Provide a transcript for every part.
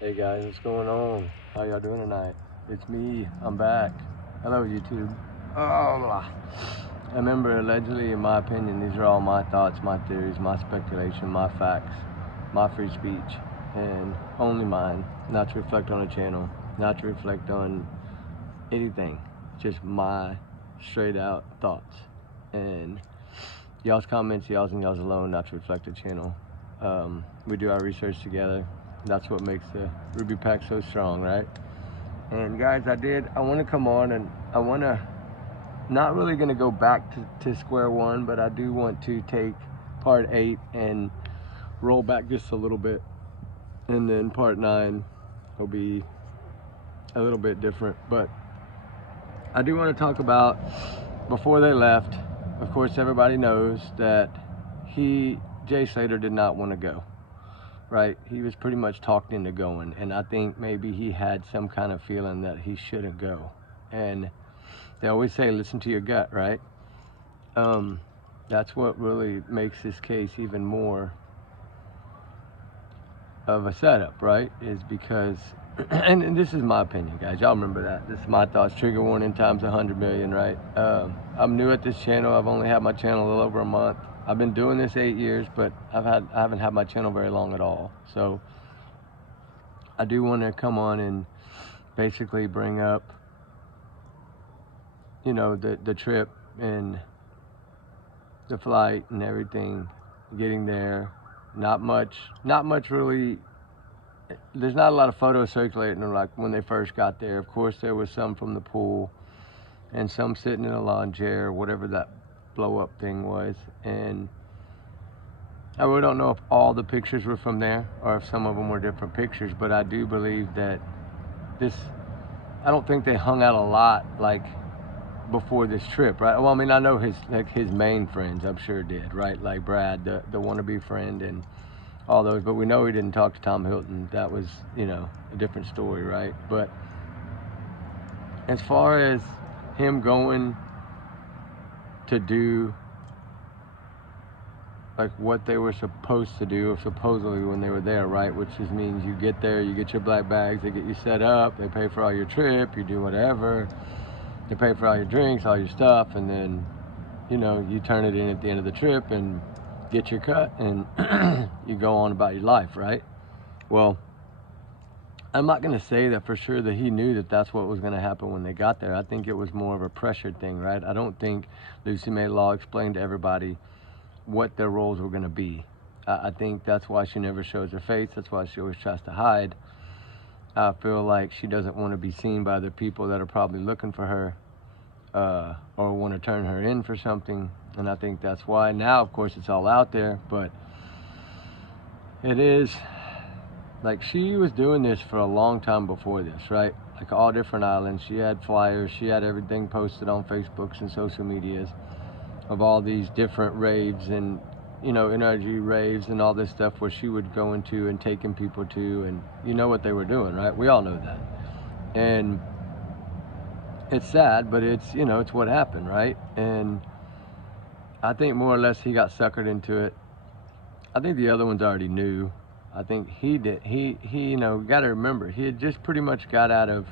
Hey guys, what's going on? How y'all doing tonight? It's me, I'm back. Hello YouTube. I remember, allegedly, in my opinion, these are all my thoughts, my theories, my speculation, my facts, my free speech, and only mine, not to reflect on a channel, not to reflect on anything, just my straight out thoughts. And y'all's comments, y'all's and y'all's alone, not to reflect the channel. We do our research together. That's what makes the Ruby Pack so strong, right? And guys, I want to come on and I want to, not really going to go back to square one, but I do want to take part 8 and roll back just a little bit. And then part 9 will be a little bit different. But I do want to talk about, before they left, of course, everybody knows that Jay SLATER did not want to go. Right, he was pretty much talked into going, and I think maybe he had some kind of feeling that he shouldn't go. And they always say, listen to your gut, right? That's what really makes this case even more of a setup, right? Is because, and this is my opinion, guys. Y'all remember that. This is my thoughts. Trigger warning times 100 million, right? I'm new at this channel. I've only had my channel a little over a month. I've been doing this 8 years, but I haven't had my channel very long at all. So I do want to come on and basically bring up, you know, the trip and the flight and everything, getting there. Not much really. There's not a lot of photos circulating like when they first got there. Of course, there was some from the pool and some sitting in a lawn chair, whatever that blow up thing was. And I really don't know if all the pictures were from there or if some of them were different pictures, but I do believe that I don't think they hung out a lot like before this trip, right? Well, I mean, I know his main friends, I'm sure did, right? Like Brad, the wannabe friend, and all those, but we know he didn't talk to Tom Hilton. That was, you know, a different story, right? But as far as him going to do like what they were supposed to do, or supposedly when they were there, right? Which just means you get there, you get your black bags, they get you set up, they pay for all your trip, you do whatever, they pay for all your drinks, all your stuff, and then, you know, you turn it in at the end of the trip and get your cut, and you go on about your life, right? Well, I'm not going to say that for sure that he knew that that's what was going to happen when they got there. I think it was more of a pressured thing, right? I don't think Lucy Mae Law explained to everybody what their roles were going to be. I think that's why she never shows her face. That's why she always tries to hide. I feel like she doesn't want to be seen by the people that are probably looking for her or want to turn her in for something. And I think that's why. Now, of course, it's all out there, but it is like she was doing this for a long time before this, right? Like all different islands. She had flyers. She had everything posted on Facebooks and social medias of all these different raves and, you know, energy raves and all this stuff where she would go into and taking people to, and you know what they were doing, right? We all know that. And it's sad, but it's, you know, it's what happened, right? And I think more or less he got suckered into it. I think the other ones already knew. I think he did. He you know, got to remember, he had just pretty much got out of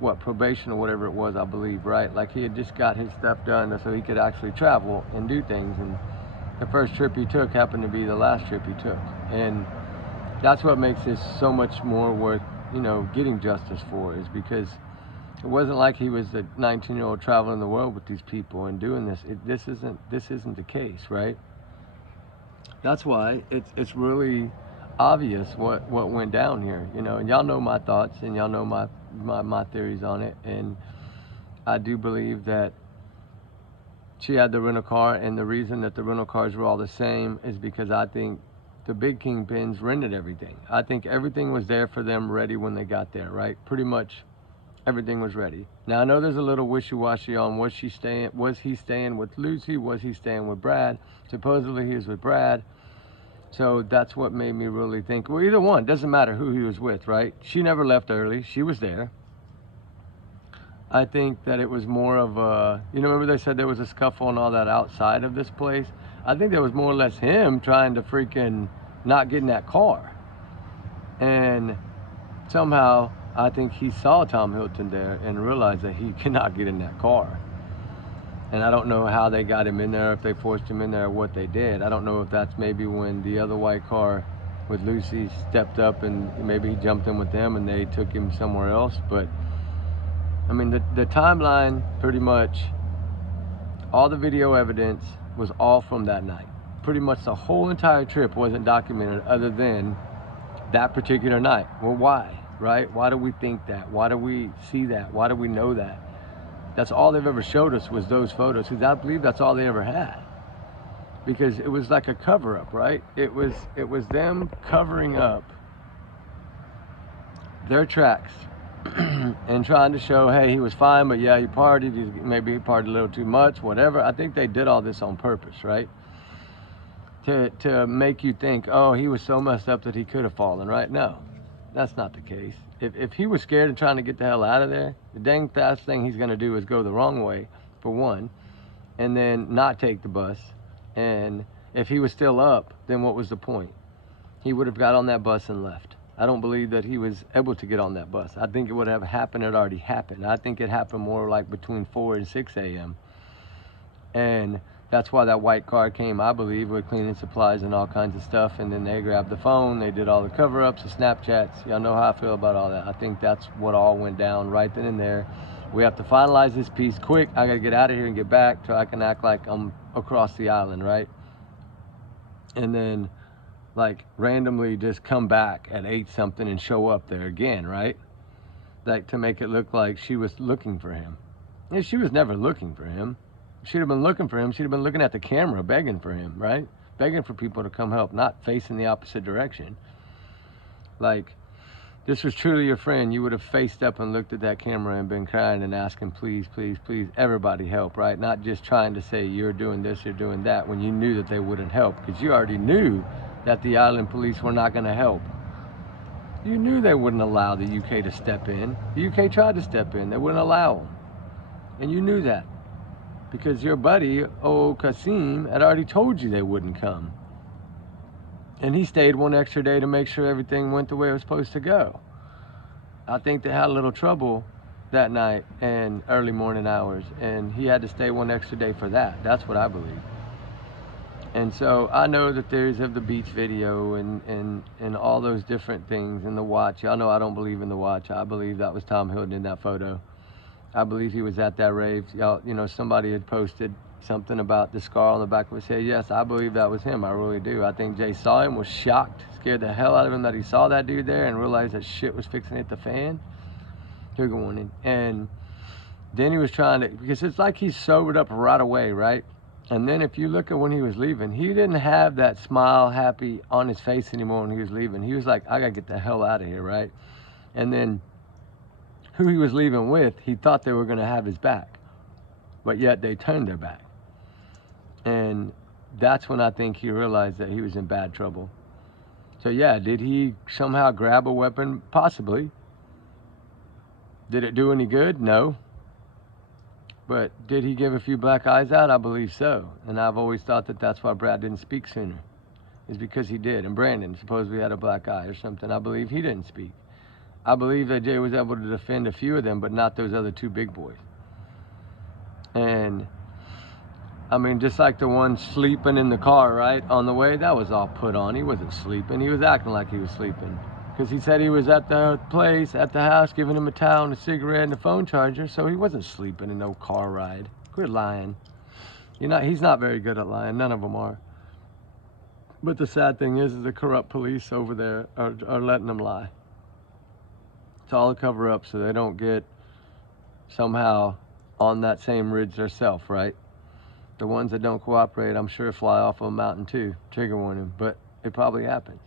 what, probation or whatever it was, I believe, right? Like he had just got his stuff done so he could actually travel and do things. And the first trip he took happened to be the last trip he took. And that's what makes this so much more worth, you know, getting justice for, is because it wasn't like he was a 19-year-old traveling the world with these people and doing this. This isn't the case, right? That's why it's really obvious what went down here, you know. And y'all know my thoughts, and y'all know my theories on it. And I do believe that she had the rental car, and the reason that the rental cars were all the same is because I think the big kingpins rented everything. I think everything was there for them, ready when they got there, right? Pretty much everything was ready. Now I know there's a little wishy-washy on was he staying with Lucy, was he staying with Brad? Supposedly he was with Brad. So that's what made me really think, well, either one, doesn't matter who he was with, right? She never left early, she was there. I think that it was more of a, you know, remember they said there was a scuffle and all that outside of this place? I think that was more or less him trying to freaking not get in that car. And somehow I think he saw Tom Hilton there and realized that he cannot get in that car. And I don't know how they got him in there, if they forced him in there or what they did. I don't know if that's maybe when the other white car with Lucy stepped up and maybe he jumped in with them and they took him somewhere else. But I mean, the timeline, pretty much all the video evidence was all from that night. Pretty much the whole entire trip wasn't documented other than that particular night. Well, why, right? Why do we think that? Why do we see that? Why do we know that? That's all they've ever showed us was those photos, because I believe that's all they ever had. Because it was like a cover-up, right? It was them covering up their tracks and trying to show, hey, he was fine, but yeah, he partied. Maybe he partied a little too much, whatever. I think they did all this on purpose, right? To make you think, oh, he was so messed up that he could have fallen, right? No, that's not the case. If he was scared and trying to get the hell out of there, the dang fast thing he's going to do is go the wrong way, for one, and then not take the bus. And if he was still up, then what was the point? He would have got on that bus and left. I don't believe that he was able to get on that bus. I think it would have happened. It already happened. I think it happened more like between 4 and 6 a.m. And that's why that white car came, I believe, with cleaning supplies and all kinds of stuff. And then they grabbed the phone. They did all the cover-ups, the Snapchats. Y'all know how I feel about all that. I think that's what all went down right then and there. We have to finalize this piece quick. I got to get out of here and get back so I can act like I'm across the island, right? And then, like, randomly just come back at 8 something and show up there again, right? Like, to make it look like she was looking for him. And she was never looking for him. She'd have been looking for him. She'd have been looking at the camera, begging for him, right? Begging for people to come help, not facing the opposite direction. Like, this was truly your friend, you would have faced up and looked at that camera and been crying and asking, please, please, please, everybody help, right? Not just trying to say you're doing this, you're doing that, when you knew that they wouldn't help, because you already knew that the island police were not going to help. You knew they wouldn't allow the UK to step in. The UK tried to step in, they wouldn't allow them. And you knew that, because your buddy, old Kasim, had already told you they wouldn't come. And he stayed one extra day to make sure everything went the way it was supposed to go. I think they had a little trouble that night and early morning hours, and he had to stay one extra day for that. That's what I believe. And so I know the theories of the beach video and all those different things, and the watch. Y'all know I don't believe in the watch. I believe that was Tom Hilton in that photo. I believe he was at that rave. Y'all, you know, somebody had posted something about the scar on the back of his head. Yes, I believe that was him. I really do. I think Jay saw him, was shocked, scared the hell out of him that he saw that dude there and realized that shit was fixing to hit the fan. Trigger warning. And then he was trying to, because it's like he sobered up right away, right? And then if you look at when he was leaving, he didn't have that smile, happy on his face anymore when he was leaving. He was like, I gotta get the hell out of here, right? And then who he was leaving with, he thought they were gonna have his back, but yet they turned their back. And that's when I think he realized that he was in bad trouble. So yeah, did he somehow grab a weapon? Possibly. Did it do any good? No. But did he give a few black eyes out? I believe so. And I've always thought that that's why Brad didn't speak sooner. Is because he did. And Brandon supposedly had a black eye or something. I believe he didn't speak. I believe that Jay was able to defend a few of them, but not those other 2 big boys. And I mean, just like the one sleeping in the car, right, on the way, that was all put on. He wasn't sleeping. He was acting like he was sleeping. Because he said he was at the place, at the house, giving him a towel and a cigarette and a phone charger, so he wasn't sleeping in no car ride. Quit lying. He's not very good at lying. None of them are. But the sad thing is the corrupt police over there are letting them lie. It's all a cover-up so they don't get somehow on that same ridge themselves, right? The ones that don't cooperate, I'm sure, fly off of a mountain too. Trigger warning, but it probably happens.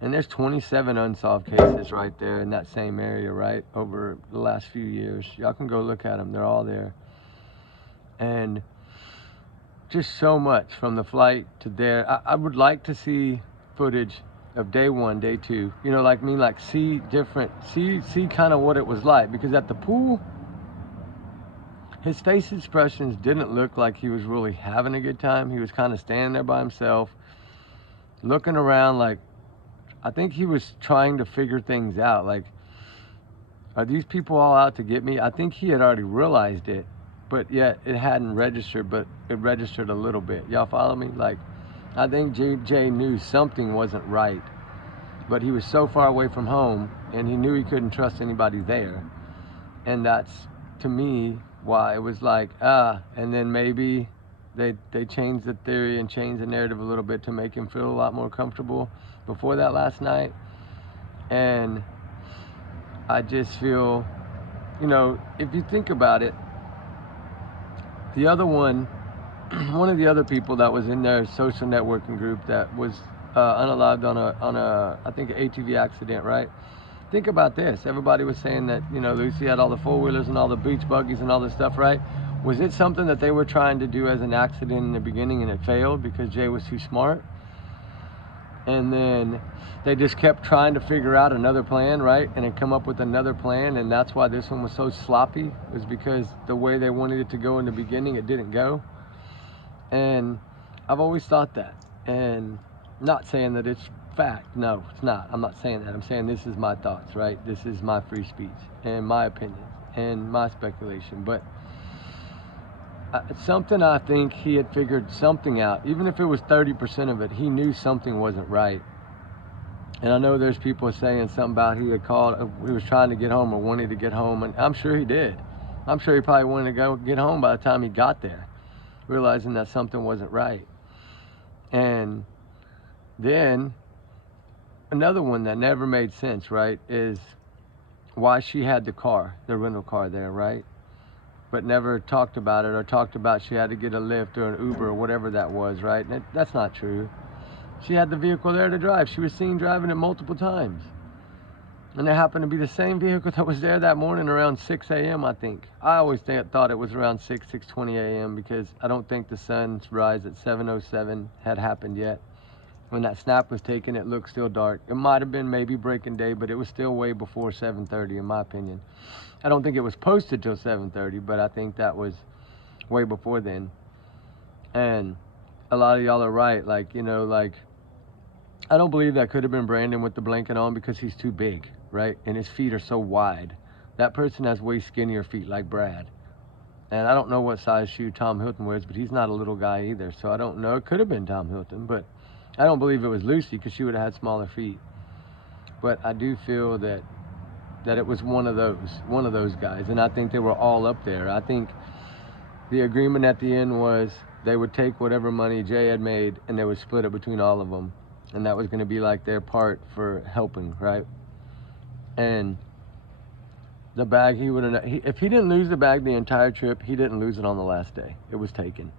And there's 27 unsolved cases right there in that same area, right, over the last few years. Y'all can go look at them. They're all there. And just so much from the flight to there. I would like to see footage of day 1, day 2. You know, like see kind of what it was like. Because at the pool, his face expressions didn't look like he was really having a good time. He was kind of standing there by himself, looking around like, I think he was trying to figure things out. Like, Are these people all out to get me? I think he had already realized it, but yet it hadn't registered, but it registered a little bit. Y'all follow me? Like, I think Jay knew something wasn't right, but he was so far away from home, and he knew he couldn't trust anybody there. And that's, to me, why it was like, and then maybe they changed the theory and changed the narrative a little bit to make him feel a lot more comfortable before that last night. And I just feel, you know, if you think about it, the other one of the other people that was in their social networking group that was unalived on a I think an ATV accident, right? Think about this. Everybody was saying that, you know, Lucy had all the four-wheelers and all the beach buggies and all this stuff, right? Was it something that they were trying to do as an accident in the beginning and it failed because Jay was too smart? And then they just kept trying to figure out another plan, right? And then come up with another plan, and that's why this one was so sloppy, was because the way they wanted it to go in the beginning, it didn't go. And I've always thought that. And not saying that it's fact. No, it's not. I'm not saying that. I'm saying this is my thoughts, right? This is my free speech and my opinion and my speculation. But something, I think he had figured something out. Even if it was 30% of it, he knew something wasn't right. And I know there's people saying something about he had called, he was trying to get home or wanted to get home, and I'm sure he did. I'm sure he probably wanted to go get home by the time he got there, realizing that something wasn't right. And then another one that never made sense, right, is why she had the rental car there, right? But never talked about it, or talked about she had to get a Lyft or an Uber or whatever that was, right? And that's not true. She had the vehicle there to drive. She was seen driving it multiple times. And it happened to be the same vehicle that was there that morning around 6 a.m., I think. I always thought it was around 6:20 a.m. because I don't think the sun's rise at 7:07 had happened yet. When that snap was taken, it looked still dark. It might have been maybe breaking day, but it was still way before 7:30 in my opinion. I don't think it was posted till 7:30, but I think that was way before then. And a lot of y'all are right. Like, you know, like, I don't believe that could have been Brandon with the blanket on because he's too big, right? And his feet are so wide. That person has way skinnier feet like Brad. And I don't know what size shoe Tom Hilton wears, but he's not a little guy either. So I don't know. It could have been Tom Hilton, but I don't believe it was Lucy because she would have had smaller feet. But I do feel that it was one of those guys, and I think they were all up there. I think the agreement at the end was they would take whatever money Jay had made and they would split it between all of them, and that was going to be like their part for helping, right? And the bag, if he didn't lose the bag the entire trip, he didn't lose it on the last day. It was taken.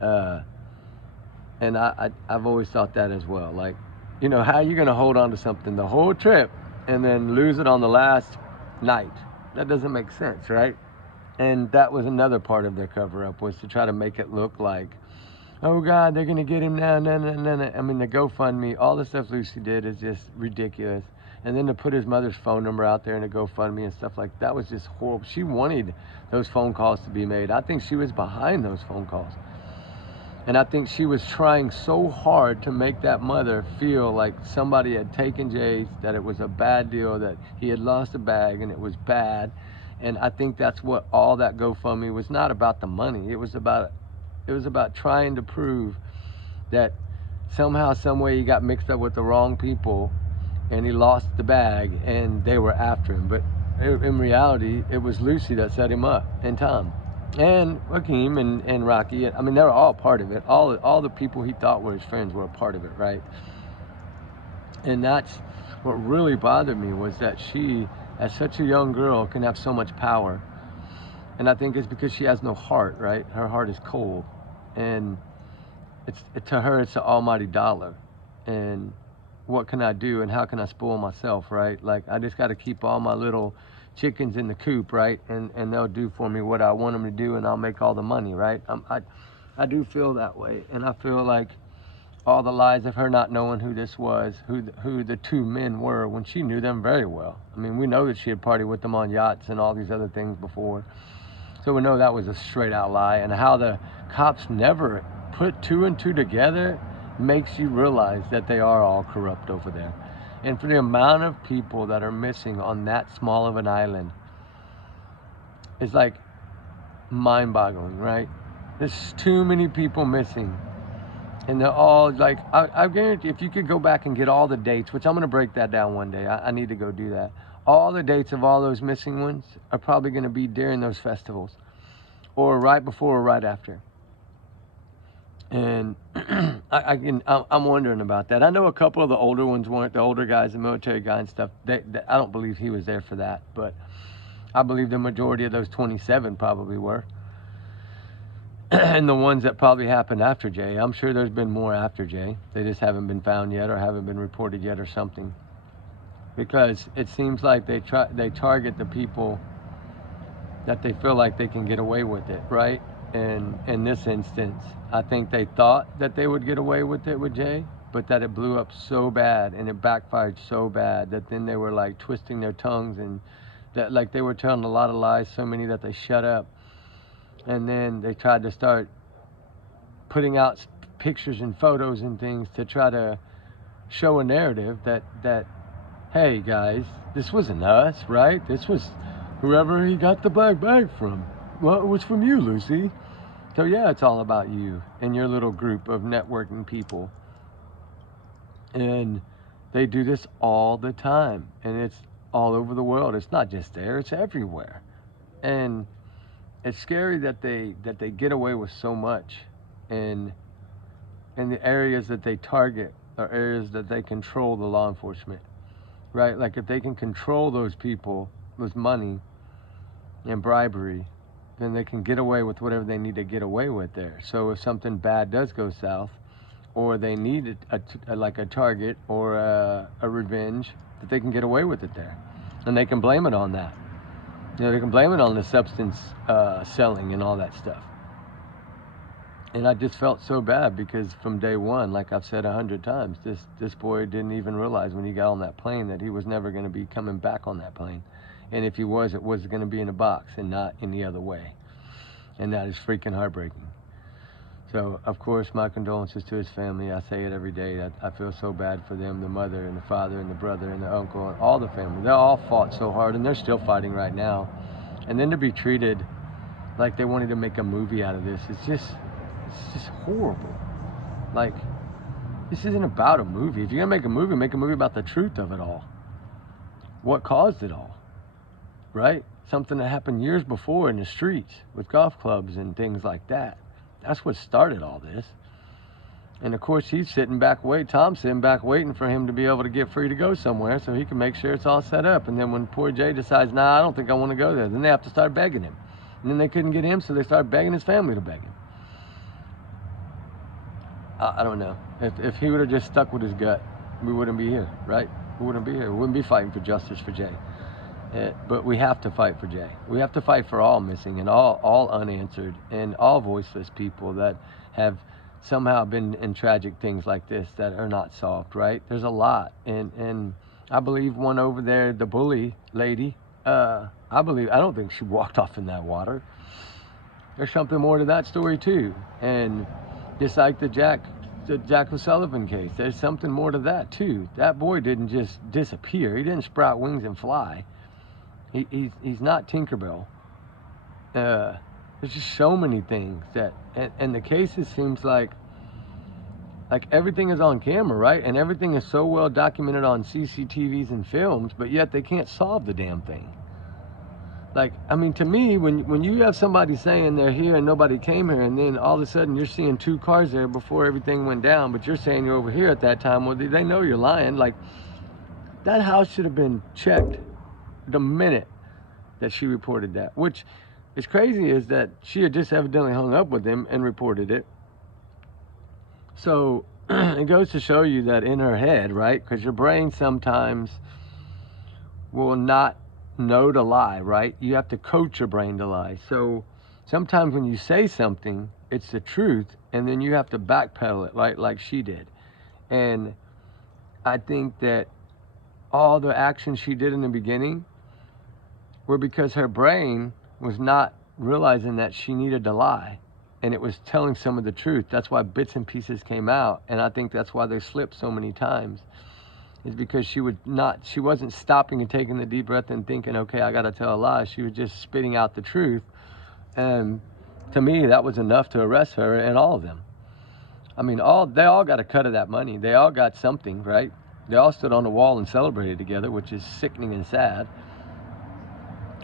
And I've always thought that as well. Like, you know, how are you going to hold on to something the whole trip and then lose it on the last night? That doesn't make sense, right? And that was another part of their cover-up, was to try to make it look like, oh God, they're gonna get him now. I mean, the GoFundMe, all the stuff Lucy did is just ridiculous. And then to put his mother's phone number out there in a GoFundMe and stuff like that was just horrible. She wanted those phone calls to be made. I think she was behind those phone calls. And I think she was trying so hard to make that mother feel like somebody had taken Jay, that it was a bad deal, that he had lost a bag and it was bad. And I think that's what all that GoFundMe was not about, the money. It was about trying to prove that somehow, some way he got mixed up with the wrong people and he lost the bag and they were after him. But in reality, it was Lucy that set him up, and Tom. And Joaquin and Rocky. I mean, they were all part of it. All the people he thought were his friends were a part of it, right? And that's what really bothered me, was that she, as such a young girl, can have so much power. And I think it's because she has no heart, right? Her heart is cold. And to her, it's the almighty dollar. And what can I do, and how can I spoil myself, right? Like, I just got to keep all my little chickens in the coop, right? And they'll do for me what I want them to do, and I'll make all the money, right? I do feel that way. And I feel like all the lies of her not knowing who this was, who the two men were, when she knew them very well. I mean, we know that she had partied with them on yachts and all these other things before. So we know that was a straight out lie. And how the cops never put two and two together makes you realize that they are all corrupt over there. And for the amount of people that are missing on that small of an island, it's like mind-boggling, right? There's too many people missing. And they're all like, I guarantee if you could go back and get all the dates, which I'm going to break that down one day. I need to go do that. All the dates of all those missing ones are probably going to be during those festivals, or right before or right after. And I'm wondering about that. I know a couple of the older ones weren't, the older guys, the military guy and stuff. I don't believe he was there for that, but I believe the majority of those 27 probably were. And the ones that probably happened after Jay, I'm sure there's been more after Jay. They just haven't been found yet or haven't been reported yet or something. Because it seems like they target the people that they feel like they can get away with it, right? And in this instance, I think they thought that they would get away with it with Jay, but that it blew up so bad and it backfired so bad that then they were like twisting their tongues, and that like they were telling a lot of lies, so many that they shut up. And then they tried to start putting out pictures and photos and things to try to show a narrative that hey guys, this wasn't us, right? This was whoever he got the black bag from. Well, it was from you, Lucy. So yeah, it's all about you and your little group of networking people. And they do this all the time, and it's all over the world. It's not just there, it's everywhere. And it's scary that they get away with so much, and the areas that they target are areas that they control the law enforcement, right? Like if they can control those people with money and bribery, then they can get away with whatever they need to get away with there. So if something bad does go south, or they need like a target or a revenge, that they can get away with it there, and they can blame it on that. You know, they can blame it on the substance selling and all that stuff. And I just felt so bad because from day one, like I've said 100 times, this boy didn't even realize when he got on that plane that he was never going to be coming back on that plane. And if he was, it was going to be in a box and not any other way. And that is freaking heartbreaking. So, of course, my condolences to his family. I say it every day. I feel so bad for them, the mother and the father and the brother and the uncle and all the family. They all fought so hard, and they're still fighting right now. And then to be treated like they wanted to make a movie out of this, it's just horrible. Like, this isn't about a movie. If you're going to make a movie about the truth of it all. What caused it all, right? Something that happened years before in the streets with golf clubs and things like that. That's what started all this. And of course, Tom's sitting back waiting for him to be able to get free to go somewhere so he can make sure it's all set up. And then when poor Jay decides, nah, I don't think I want to go there, then they have to start begging him. And then they couldn't get him, so they started begging his family to beg him. I don't know. If he would have just stuck with his gut, we wouldn't be here, right? We wouldn't be here. We wouldn't be fighting for justice for Jay. But we have to fight for Jay. We have to fight for all missing and all unanswered and all voiceless people that have somehow been in tragic things like this that are not solved, right? There's a lot. And I believe one over there, the bully lady, I don't think she walked off in that water. There's something more to that story too. And just like the Jack O'Sullivan case, there's something more to that too. That boy didn't just disappear. He didn't sprout wings and fly. He's not Tinkerbell. There's just so many things that, and the cases seems like everything is on camera, right? And everything is so well documented on CCTVs and films, but yet they can't solve the damn thing. Like, I mean, to me, when you have somebody saying they're here and nobody came here, and then all of a sudden you're seeing 2 cars there before everything went down, but you're saying you're over here at that time, well, they know you're lying. Like, that house should have been checked the minute that she reported that. Which is crazy is that she had just evidently hung up with him and reported it. So it goes to show you that in her head, right? Because your brain sometimes will not know to lie, right? You have to coach your brain to lie. So sometimes when you say something, it's the truth, and then you have to backpedal it, right? Like she did. And I think that all the actions she did in the beginning were because her brain was not realizing that she needed to lie, and it was telling some of the truth. That's why bits and pieces came out, and I think that's why they slipped so many times. is because she wasn't stopping and taking the deep breath and thinking, okay, I got to tell a lie. She was just spitting out the truth. And to me, that was enough to arrest her and all of them. I mean, they all got a cut of that money. They all got something, right? They all stood on the wall and celebrated together, which is sickening and sad.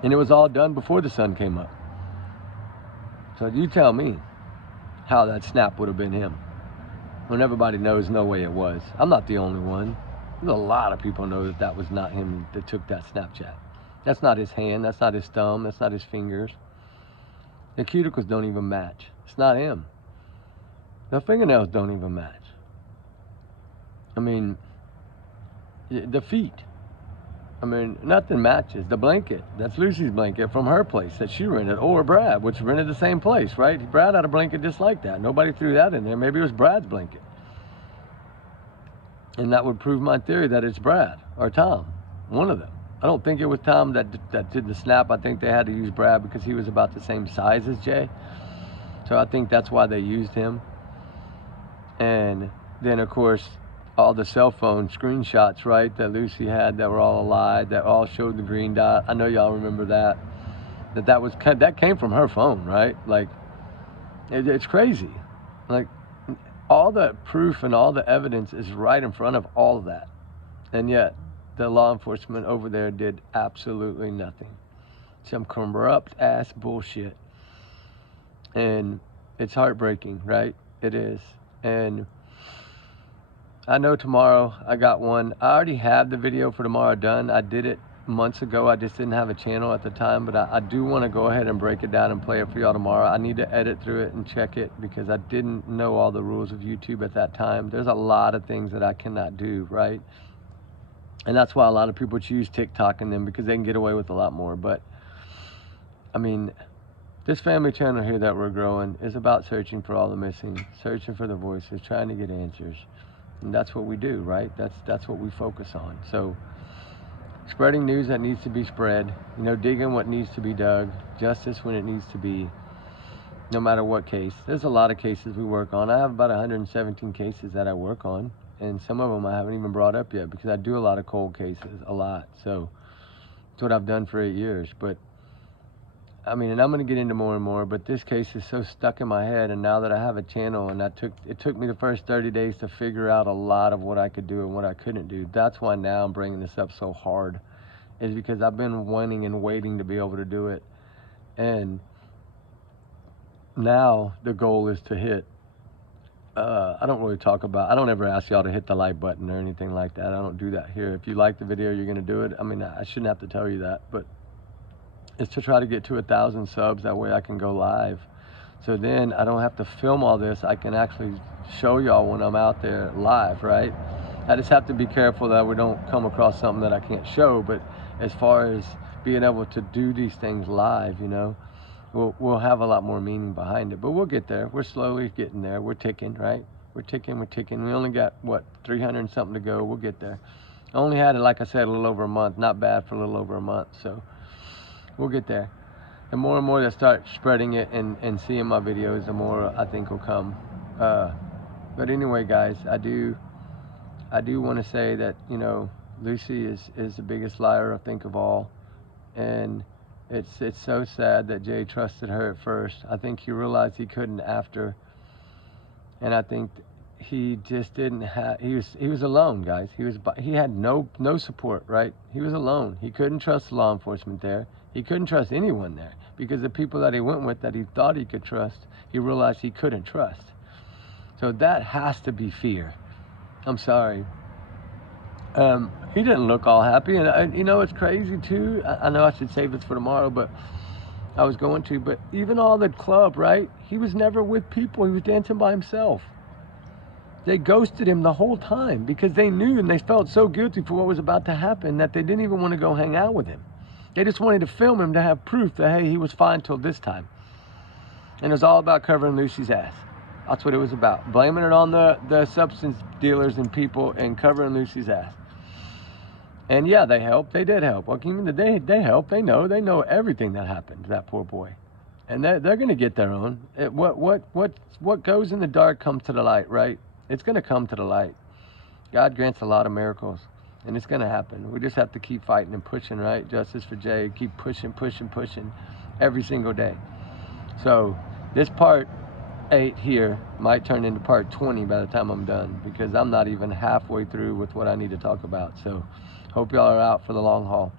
And it was all done before the sun came up. So you tell me how that snap would have been him. When everybody knows no way it was. I'm not the only one. There's a lot of people know that that was not him that took that Snapchat. That's not his hand, that's not his thumb, that's not his fingers. The cuticles don't even match. It's not him. The fingernails don't even match. I mean, the feet. I mean, nothing matches. The blanket, that's Lucy's blanket from her place that she rented, or Brad, which rented the same place, right? Brad had a blanket just like that. Nobody threw that in there. Maybe it was Brad's blanket. And that would prove my theory that it's Brad or Tom, one of them. I don't think it was Tom that did the snap. I think they had to use Brad because he was about the same size as Jay. So I think that's why they used him. And then, of course, all the cell phone screenshots, right, that Lucy had that were all a lie, that all showed the green dot. I know y'all remember that. That came from her phone, right? Like, it's crazy. Like, all the proof and all the evidence is right in front of all of that. And yet, the law enforcement over there did absolutely nothing. Some corrupt ass bullshit. And it's heartbreaking, right? It is. And I know tomorrow I got one. I already have the video for tomorrow done. I did it months ago. I just didn't have a channel at the time, but I do want to go ahead and break it down and play it for y'all tomorrow. I need to edit through it and check it because I didn't know all the rules of YouTube at that time. There's a lot of things that I cannot do, right? And that's why a lot of people choose TikTok and them, because they can get away with a lot more. But I mean, this family channel here that we're growing is about searching for all the missing, searching for the voices, trying to get answers. And that's what we do, right? That's what we focus on. So spreading news that needs to be spread, you know, digging what needs to be dug, justice when it needs to be, no matter what case. There's a lot of cases we work on. I have about 117 cases that I work on, and some of them I haven't even brought up yet because I do a lot of cold cases, a lot. So it's what I've done for 8 years. But I mean, and I'm going to get into more and more, but this case is so stuck in my head, and now that I have a channel, and it took me the first 30 days to figure out a lot of what I could do and what I couldn't do. That's why now I'm bringing this up so hard, is because I've been wanting and waiting to be able to do it. And now the goal is to hit, I don't ever ask y'all to hit the like button or anything like that. I don't do that here. If you like the video, you're going to do it. I mean, I shouldn't have to tell you that, but it's to try to get to 1,000 subs. That way I can go live. So then I don't have to film all this. I can actually show y'all when I'm out there live, right? I just have to be careful that we don't come across something that I can't show. But as far as being able to do these things live, you know, we'll have a lot more meaning behind it. But we'll get there. We're slowly getting there. We're ticking, right? We're ticking. We only got, 300 and something to go. We'll get there. I only had it, like I said, a little over a month. Not bad for a little over a month. So we'll get there. The more and more that start spreading it and seeing my videos, the more I think will come. But anyway, guys, I do want to say that, you know, Lucy is the biggest liar I think of all. And it's so sad that Jay trusted her at first. I think he realized he couldn't after. And I think he just didn't have, he was alone, guys. He had no support, right? He was alone. He couldn't trust law enforcement there. He couldn't trust anyone there because the people that he went with that he thought he could trust, he realized he couldn't trust. So that has to be fear. I'm sorry. He didn't look all happy, and you know, it's crazy too. I know I should save this for tomorrow, but I was going to. But even all the club, right? He was never with people. He was dancing by himself. They ghosted him the whole time because they knew and they felt so guilty for what was about to happen that they didn't even want to go hang out with him. They just wanted to film him to have proof that, hey, he was fine till this time. And it was all about covering Lucy's ass. That's what it was about. Blaming it on the substance dealers and people and covering Lucy's ass. And yeah, they helped. They did help. Well, even they helped. They know everything that happened to that poor boy. And they're going to get their own. What goes in the dark comes to the light, right? It's going to come to the light. God grants a lot of miracles. and it's gonna happen. We just have to keep fighting and pushing, right? Justice for Jay, keep pushing every single day. So this part 8 here might turn into part 20 by the time I'm done, because I'm not even halfway through with what I need to talk about. So hope y'all are out for the long haul,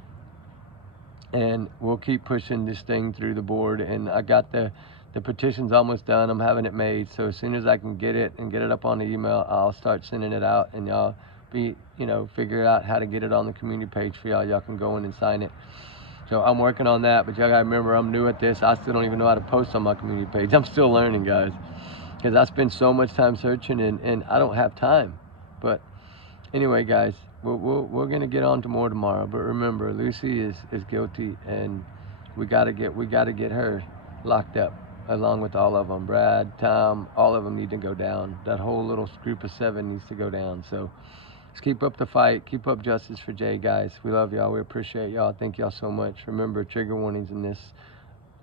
and we'll keep pushing this thing through the board. And I got the petition's almost done. I'm having it made, so as soon as I can get it and get it up on the email, I'll start sending it out, and y'all figure out how to get it on the community page for y'all. Y'all can go in and sign it. So I'm working on that, but y'all gotta remember, I'm new at this. I still don't even know how to post on my community page. I'm still learning, guys, because I spend so much time searching, and I don't have time. But anyway, guys, we're gonna get on to more tomorrow. But remember, Lucy is guilty, and we gotta get her locked up, along with all of them. Brad, Tom, all of them need to go down. That whole little group of 7 needs to go down. So let's keep up the fight. Keep up justice for Jay, guys. We love y'all. We appreciate y'all. Thank y'all so much. Remember, trigger warnings in this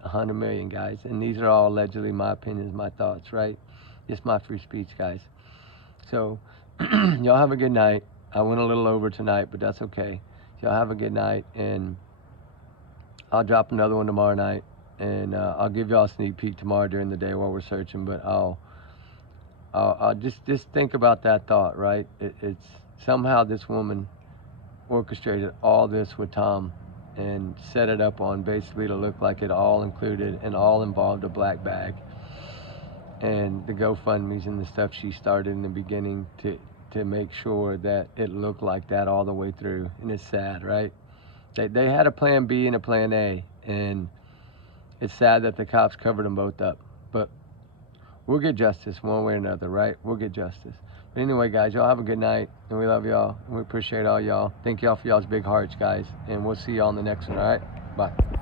100 million, guys. And these are all allegedly my opinions, my thoughts, right? It's my free speech, guys. So y'all have a good night. I went a little over tonight, but that's okay. Y'all have a good night, and I'll drop another one tomorrow night. And I'll give y'all a sneak peek tomorrow during the day while we're searching. But I'll just think about that thought, right? It's somehow this woman orchestrated all this with Tom and set it up on basically to look like it all included and all involved a black bag. And the GoFundMes and the stuff she started in the beginning to make sure that it looked like that all the way through. And it's sad, right? They had a plan B and a plan A, and it's sad that the cops covered them both up. But we'll get justice one way or another, right? We'll get justice. But anyway, guys, y'all have a good night, and we love y'all, and we appreciate all y'all. Thank y'all for y'all's big hearts, guys, and we'll see y'all on the next one, all right? Bye.